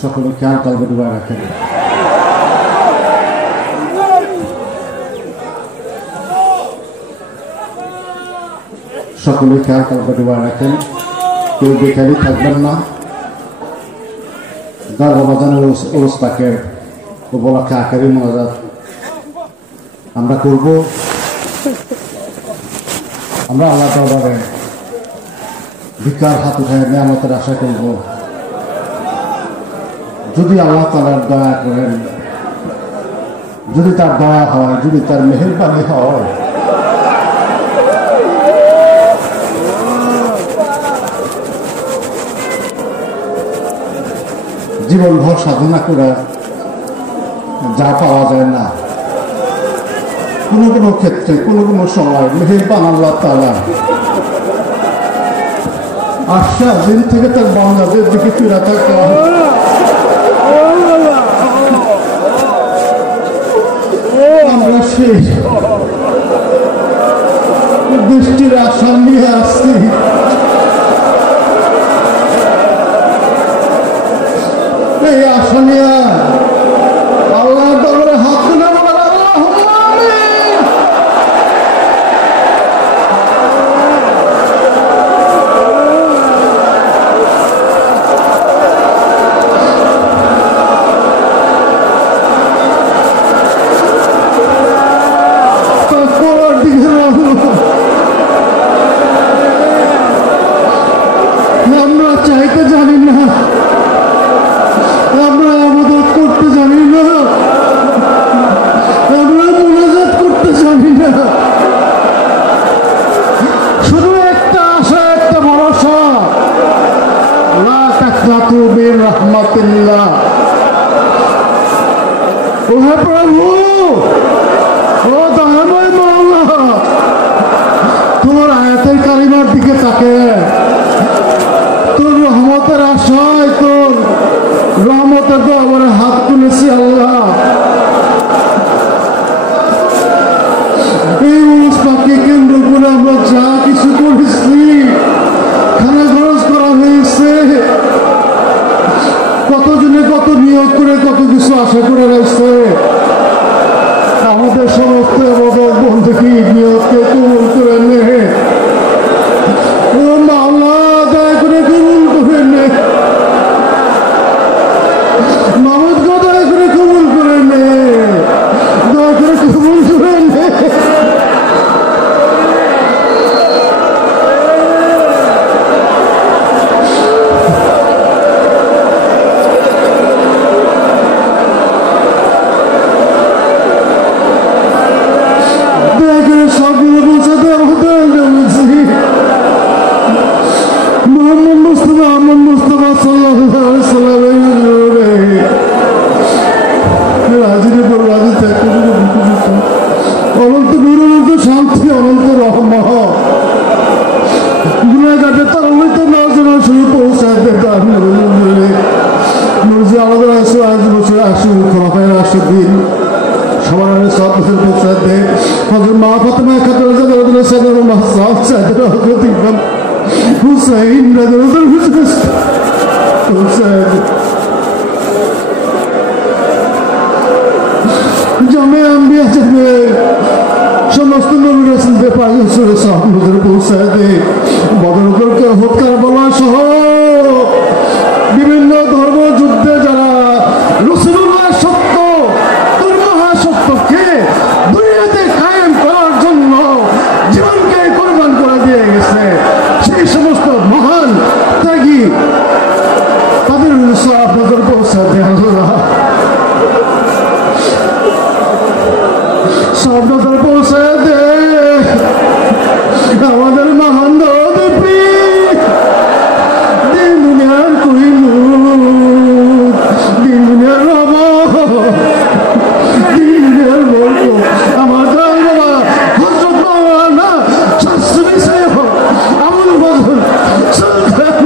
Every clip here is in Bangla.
সকলে খেয়াল কলবে ডুবায় রাখেন। সকলে খেয়াল কলবে ডুবায় রাখেন, কেউ বেকারি থাকবেন না। দরবাজানের অবস্থাকে উপলক্ষে আকারি মোনাজাত আমরা করব। আমরা আল্লাহ দরবারে ভিক্ষার হাত উঠায় নিয়ামতের আশা করব। যদি আল্লাহ তাআলা দয়া করেন, যদি তার দয়া হয়, যদি তার মেহেরবানি হয়, জীবনভর সাধনা করে যা পাওয়া যায় না, কোনো কোনো ক্ষেত্রে কোনো কোনো সময় মেহেরবান আল্লাহ তাআলা আশ্বাস দিন থেকে তার বান্দাদের দিকে ফিরে থাকে। আমরা সেই দৃষ্টির আশা নিয়ে আসছি। এই আশা নিয়ে আল্লাহ দরবারে হাত তুলে আমরা চাইতে জানি না, আমরা আবাদত করতে জানি না, আমরা মুনাজাত করতে জানি না। শুধু একটা আশা, একটা ভরসা, লা তাকনাতু মিন রাহমাতিল্লাহ। ও হে প্রভু, ও দয়াময় মাওলা, তোমার আয়াতের কালিমার দিকে তাকে তোর রহমতের আশায়, তোর রহমতের দরবারে হাত তুলেছি আল্লাহ। এই অনুষ্ঠানকে কেন্দ্র করে আমরা যা কিছু করেছি, খানা খরচ করা হয়েছে, কতজনে কত নিয়োগ করে কত কিছু আশা করে রয়েছে, আমাদের সমস্ত বন্ধুকে নিয়োগকে কবুল করে নে। ও মাওলা, দয়া করে কবুল করে নে। মাহমুদ গো, দয়া করে কবুল করে নে, দয়া করে কবুল করে নে। দয়া করে সবগুলো পৌঁছাতে আমাদের মোহাম্মদ মুস্তাফা সাল্লাল্লাহু আলাইহি সাল্লামের রাজির পর রাজি থাকতে অনন্ত নূর, অনন্ত শান্তি, অনন্ত রহমত গুনাহগারের তার অনন্ত নজর শুরু পৌঁছাতে তার নূর যে আলাদা আছে। আজ বছর আসুন খোলাফায় রাশিদিন সবার 7 বছর পৌঁছাতে হযরত মা ফাতেমা খাতুন রাদিয়াল্লাহু সাল্লাল্লাহু মাহসাব সাইয়েদা হযরত ইমাম হুসাইন রাদিয়াল্লাহু হুসাইন জামে আম্বিয়া যাবে সমস্ত নবী রাসূলদের পায়ে সুরে সাহাবাদের পৌঁছায় দে। বদরকে হত্যার বলা সহ বিভিন্ন ধর্ম যুদ্ধে যারা রাসূলুল্লাহ সত্য সত্যকে দুনিয়াতে কায়েম করার জন্য জীবনকে কোরবান করে দিয়ে গেছে, সেই সমস্ত মহান ত্যাগী তাদের আপনাদের পৌঁছাতে আপনাদের পৌঁছায় দে। আমাদের মহান দেবী দিন দুনিয়ার কইলুত, দিন দুনিয়ার রব, দিন দুনিয়ার বলব আমার বাবা হযরত মাওলানা শাস্ত্রী সাহেব আবুল ফজল সুলতান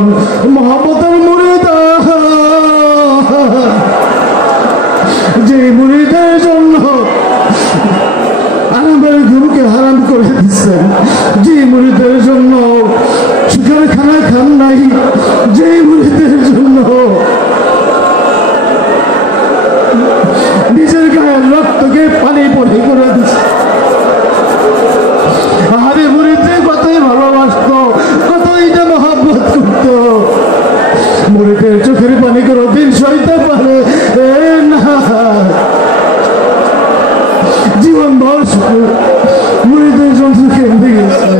একজন মহব্বতের মুরিদ, যে মুরিদের জন্য আরামের ঘুমকে হারাম করে দিচ্ছেন, যে মুরিদের জন্য সুখের খানা খান নাই, যে মুরিদের জন্য নিজের গায়ের রক্তকে পানি পড়ে করে দিচ্ছে। আরে মুরিদে কতই ভালোবাসত, কতই না মহব্বত করত। মুরিদের চোখের পানি কোনো দিন সইতে পারে না, জীবন ভর মুরিদের জন্য কেঁদে গেছে।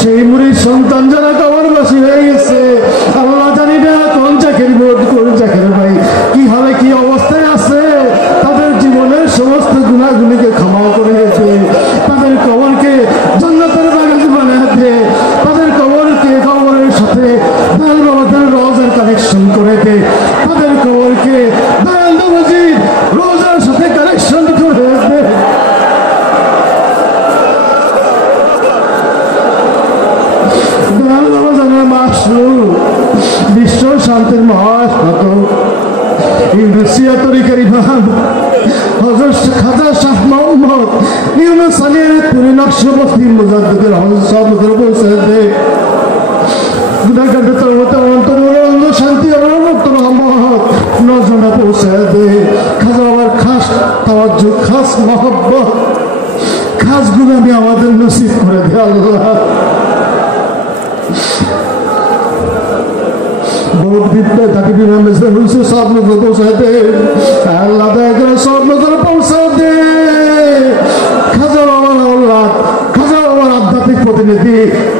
সেই মুরিদ সন্তান যারা কবরবাসী হয়ে গেছে, আল্লাহ জানি না কোন চাকরি বোধ কোন চাকরি ভাই কি হবে, কি অবস্থায় আছে, তাদের জীবনের সমস্ত গুণাগুলিকে ক্ষমা করে দিয়েছে, তাদের কবরকে জান্নাতের বাগান বানিয়ে দে, তাদের কবরকে কবরের সাথে দয়াল বাবাদের রোজার কানেকশন করে দে, তাদের কবরকে দয়াল বাবাজির রোজার সাথে কানেকশন করে দে। দয়াল বাবা জানার মাসরুর বিশ্ব শান্তির মহাস্নাতক ইউনিসিয়া তরিকার ইমাম হযরত খাজা শাহ মোহাম্মদ ইউনুস আলীর পুরী নকশবন্দি মুজাদ্দিদের হযরত সাহেবের পৌঁছে দে। গুনাহগারদের তওবাতে অন্তরঙ্গ শান্তি আর মুক্ত রহমত নজনা পৌঁছে দে। খাজা বাবার খাস তাওয়াজ্জু, খাস মহব্বত, খাস গুনাহ আমাদের নসিব করে দে আল্লাহ। बहुत बिपते ताकि भी हम से उनसे सब लोग पहुंचाते अल्लाह दया सब लोग पहुंचाते। খাজা বাবার আল্লাহ, খাজা বাবার আধ্যাত্মিক প্রতিনিধি,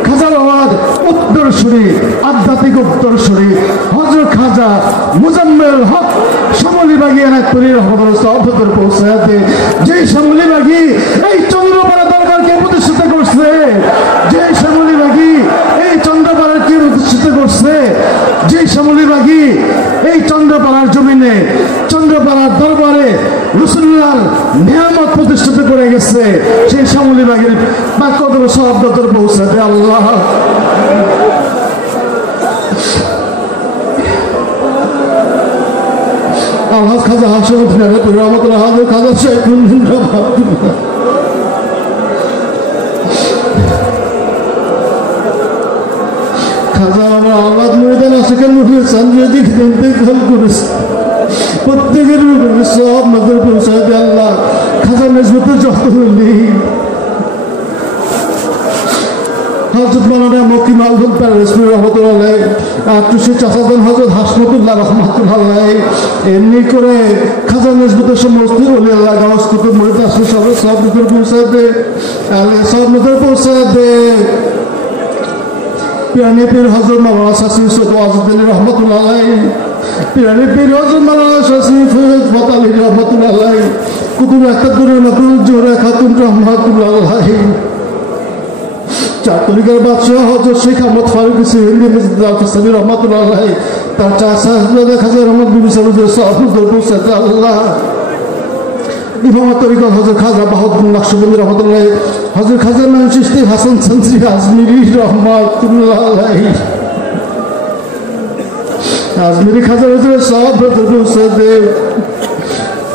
খাজা বাবার উত্তরসূরি, আধ্যাত্মিক উত্তরসূরি হযরত খাজা মুজাম্মেল হক সমলিবাগী এনায়তপুরীর হযরত সভাপতি পৌঁছাতে, যে সমলিবাগী এই চন্দ্রপাড়া দরবারকে প্রতিষ্ঠিত করছে, যে সমলিবাগী এই চন্দ্রপাড়াকে প্রতিষ্ঠিত করছে, যে সমলিবাগী এই চন্দ্রপাড়ার জমিনে চন্দ্রপাড়ার দরবারে রাসূলুল্লাহর নিয়ামত প্রতিষ্ঠিত করে গেছে, সেই সমলিবাগীর বাক্যদর সভাপতি পৌঁছাতে আল্লাহ। আল্লাহ খাজা হাসনুদ্দিন রহমতুল্লাহ, হাজর খাজা শেখুদ্দিন রহমতুল্লাহ, খাজা আমার আওয়াজ ময়দান আশিকের মুখে চন্দ্রের দিক দেখভাল করেছে, প্রত্যেকের সব নজর পৌঁছাতে আল্লাহ। খাজা মেজবতের যত নেই হযরত মাওলানা মক্কি মালভুল পারভেজপুর রহমতুল্লাহ, আত্মীয় চাচাজন হযরত হাসমতুল্লাহ রহমতুল্লাহ, এমনি করে খাজা মেজবতের সমস্ত ওলি আল্লাহ গাউস কুতুব মুরিদ আসলে সব নজর পৌঁছাতে আল্লাহ, সব নজর পৌঁছাতে। পিরানি পীর হযরত মাওলানা শাসি সৈয়দ ওয়াজউদ্দিন রহমতুল্লাহ, পিরানি পীর হযরত মাওলানা শাসি ফয়জ ফতালি রহমতুল্লাহ, কুতুব আক্তাদুর নকুল জোরে খাতুন রহমতুল্লাহ, চার তরিকার বাদশাহ হযরত শেখ আহমদ ফারুক হিন্দি মিসদাফি রহমতুল্লাহ, তার চাচা খাজা রহমত বিবি সাহেবের সহজর পৌঁছাতে আল্লাহ। ইমামত তরিকা হযরত খাজা বাহাউদ্দিন নকশবন্দি রহমতুল্লাহ, হযরত খাজা নাম চিশতি হাসান সানসি আজমিরি রহমতুল্লাহ, আজমিরি খাজা হুজুরের সব পৌঁছাতে,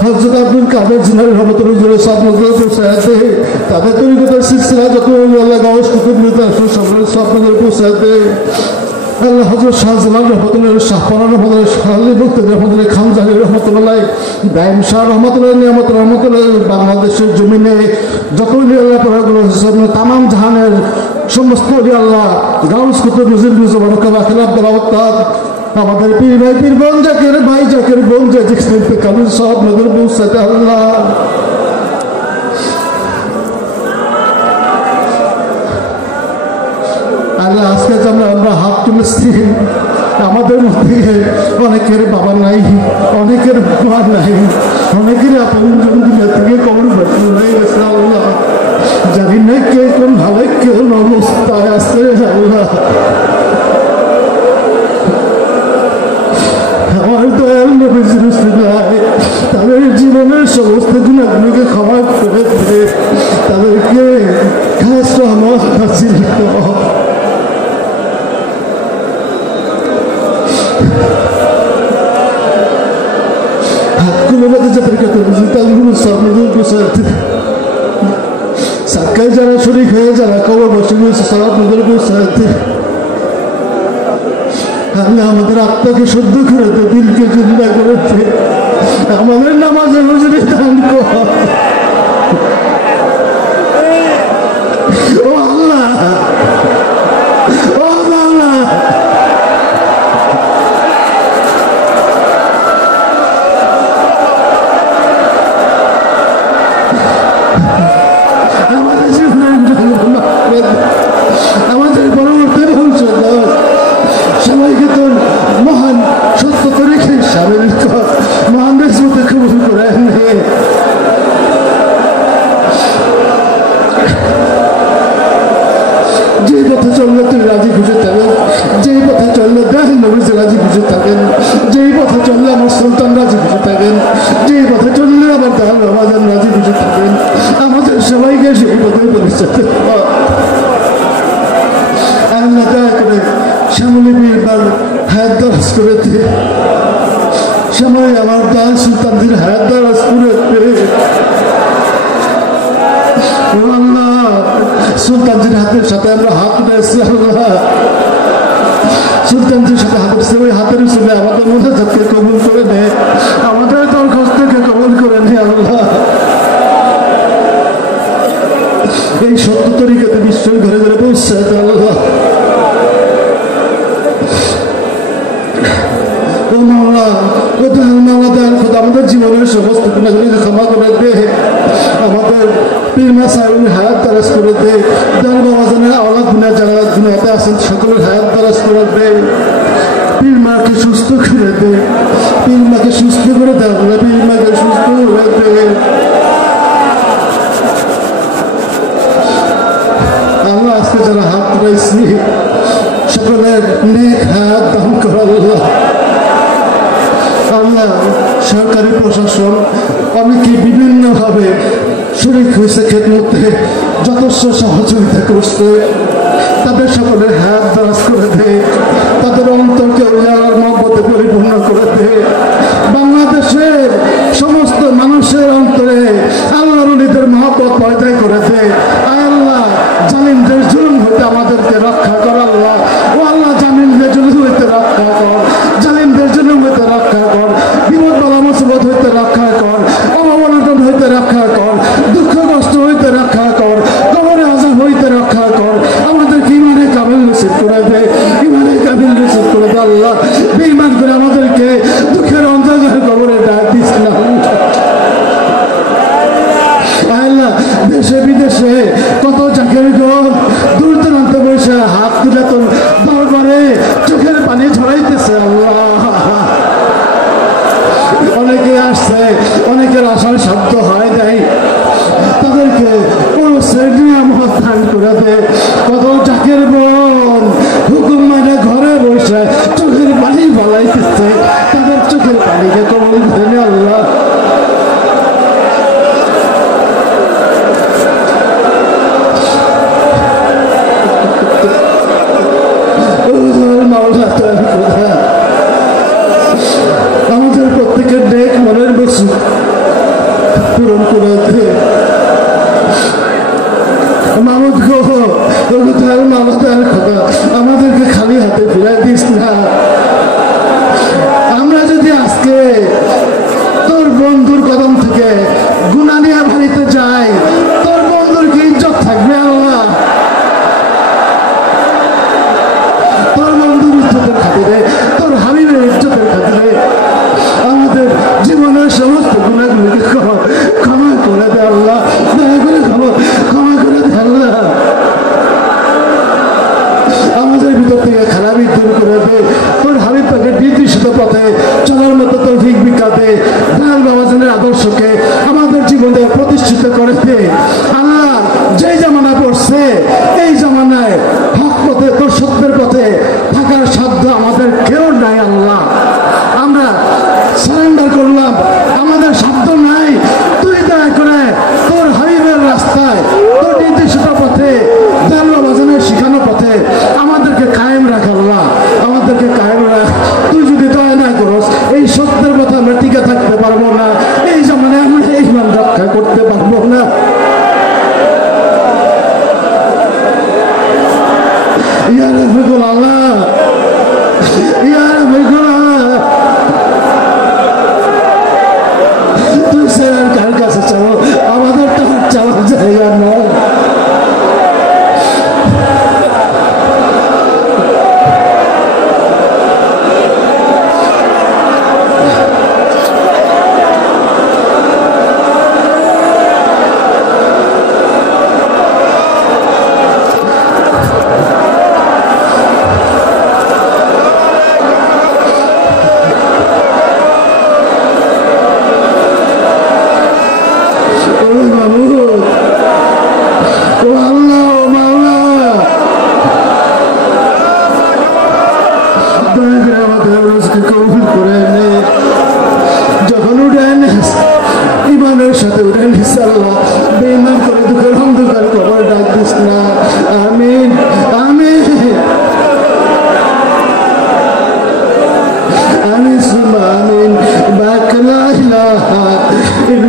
হযরত আব্দুল কাদের জিলানী রহমতুল্লাহ সব নজর পৌঁছাতে, তাদের তরিকতের সিলসিলা যত আল্লাহ গাউস কুতুব মুরিদ আসলে সব নজর পৌঁছাতে আল্লাহ। হযরত শাহজালাল রহমতুল্লাহ, শাহপানা রহমতুল্লাহ, শাহলী মুক্তি রহমতুল্লাহ, খানজানি রহমতুল্লাহ, দাইম শাহ রহমতুল্লাহ, নিয়ামত রহমতুল্লাহ, বাংলাদেশের জমিনে যত আল্লাহ পড়াগুলো তামাম জাহানের সমস্ত আল্লাহ গাউস কুতুব নজির আমাদের পীর ভাই পীর বোন জাকের ভাই জাকের বোন কালু সব নজর পৌঁছাতে আল্লাহ। আল্লাহ আজকে আমরা হাত তুলেছি, আমাদের মধ্যে অনেকের বাবা নাই, অনেকের মা নাই, অনেকের আপন দুনিয়া থেকে কবর হয়ে গেছে আল্লাহ। জানি না কে কোন ভালো কেউ অবস্থায় আছে আল্লাহ। আমার দয়াল নবীর রসুলাই তাদের জীবনের সমস্ত গুণাগুলোকে ক্ষমা করে দিয়ে তাদেরকে খাস রহমত হাসিল কর। মৌলবাদী যাদেরকে করেছি তাদেরগুলো সব নজর গুছাতে সাক্কায় যারা শরীক হয়ে যারা কবর বসে গেছে সব নজর গুছাতে আল্লাহ আমাদের আত্মাকে শুদ্ধ করে দে, দিলকে চিন্তা করে দে, আমাদের নামাজে হুজুরি দান কর। ও আল্লাহ, ও আল্লাহ, আমাদের আমাদের পরবর্তী ভবিষ্যৎ সবাইকে তোর মহান সত্যতা রেখে সামিল কর, মহান রেসমতে কবুল করে নে। যে পথে চললে তুই রাজি খুশি থাকেন, যেই পথে চললে দেখ নবীজি রাজি খুশি থাকেন, যেই পথে চললে আমার সুলতান রাজি খুশি থাকেন, যেই পথে চললে আমার দাল বাবাজান রাজি খুশি থাকেন, আমাদের সবাইকে সেই পথে পরিচয় আল্লাহ দয়া করে শ্যামলী বীরবার হায়াত দারাজ করে দিয়ে শ্যামলী আমার দাল সুলতানদের হায়াত দারাজ করে আল্লাহ সুলতানজির হাতের সাথে আমরা হাত উঠেছি আল্লাহ, সুলতানজির সাথে হাত উঠছে, ওই হাতের উঠে আমাদের মধ্যে যাকে কবুল করে নে, আমাদের দরখাস্তকে কবুল করে নে আল্লাহ। এই সত্য তরিকাতে বিশ্বের ঘরে ঘরে পৌঁছায় আল্লাহ। ও মাওলা, ও দয়াল মাওলা, দয়াল খোদা আমাদের জীবনের সমস্ত গুনাহগুলোকে ক্ষমা করে দে, আমাদের পীর মা সাহেবের হায়াত দারাজ করে দে, দয়াল বাবাজানের আওলাদ গুনাহ যারা দুনিয়াতে আছেন সকলের হায়াত দারাজ করে দে, পীর মাকে সুস্থ করে দে, পীর মাকে সুস্থ করে দে আল্লাহ, পীর মাকে সুস্থ করে দে আল্লাহ। আজকে যারা হাত উঠাইছি সকলের নেক হায়াত দান কর আল্লাহ। আল্লাহ সরকারি প্রশাসন অনেকে বিভিন্নভাবে শরীক হয়েছে খেদমতে, যথেষ্ট সহযোগিতা করছে, তাদের সকলের হাত দারাজ করে দে, তাদের অন্তরকে উজালার মহব্বতে পরিপূর্ণ করে দে, বাংলাদেশের সমস্ত মানুষের অন্তরে আল্লাহর ওলিদের মহব্বত পয়দা করে দে। আল্লাহ জালিমদের জুলুম হইতে আমাদেরকে রক্ষা কর আল্লাহ, ও আল্লাহ জালিমদের জুলুম হইতে রক্ষা কর, জালিমদের জুলুম হইতে রক্ষা কর, বিপদ বালা মুসিবত হইতে রক্ষা কর, অভাব-অনটন হইতে রক্ষা কর, দুঃখ কষ্ট হইতে রক্ষা কর, কবরে আযাব হইতে রক্ষা কর, আমাদেরকে ইমানে কামিল নসিব করে দে, ইমানে কামিল নসিব করে দে আল্লাহ। বেঈমান করে আমাদেরকে দুঃখের অন্ধকারে কবরে ডাক দিস না আল্লাহ। দেশে বিদেশে কত চাকরি কর দূর দূরান্ত বসে হাত তুলে তোর দরবারে চোখের পানি ঝরাইতেছে আল্লাহ। অনেকে আসছে, অনেকের আসার শব্দ হয় নাই, তাদেরকে পুরো শ্রেণিয়ামত দান করে দে। কত চাকের বোন হুকুম মানে ঘরে বসে চোখের পানি বলাইতেছে, তাদের চোখের পানিকে কবুল করে আল্লাহ। আমাদের প্রত্যেকের নেক মনের বস্তু পূরণ করে দে মামুদ গো, মামাদের খোদা আমাদেরকে খালি হাতে ফিরাই দিস না। আমরা যদি আজকে তোর বন্ধুর কদম থেকে গুনাহ নিয়ে বাড়িতে যাই, তোর বন্ধুর কি ইজ্জত থাকবে আল্লাহ? তোর বন্ধুর ইজ্জতের খাতিরে, তোর হাবিবের ইজ্জতের খাতিরে আমাদের জীবনের সমস্ত গুনাহগুলিকে ক্ষমা করে দে আল্লাহ, দয়া করে ক্ষমা করে দে আল্লাহ। আমাদের ভিতর থেকে খারাপই দূর করে দে, তোর হাবিব তাকে নির্দিষ্ট পথে চলার মতো তৌফিক ভিক্ষা দে, দয়াল বাবাজানের আদর্শকে আমাদের জীবনে প্রতিষ্ঠিত করে দে আল্লাহ। যে জামানা পড়ছে এই জামানায় হক পথে, তোর সত্যের পথে থাকার সাধ্য আমাদের কেউ নাই আল্লাহ। আমরা সারেন্ডার করলাম, আমাদের সাধ্য নাই, তুই দয়া করে তোর হাবিবের রাস্তায়, তোর নির্দিষ্ট পথে, দয়াল বাবাজানের শিখানো পথে আমাদেরকে কায়েম রাখ আল্লাহ, আমাদেরকে কায়েম রাখ। তুই যদি দয়া না করস এই সত্যের পথে আমরা টিকে থাকতে পারবো না,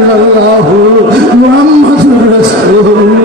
ইল্লাল্লাহু মুহাম্মাদুর রাসূলুল্লাহ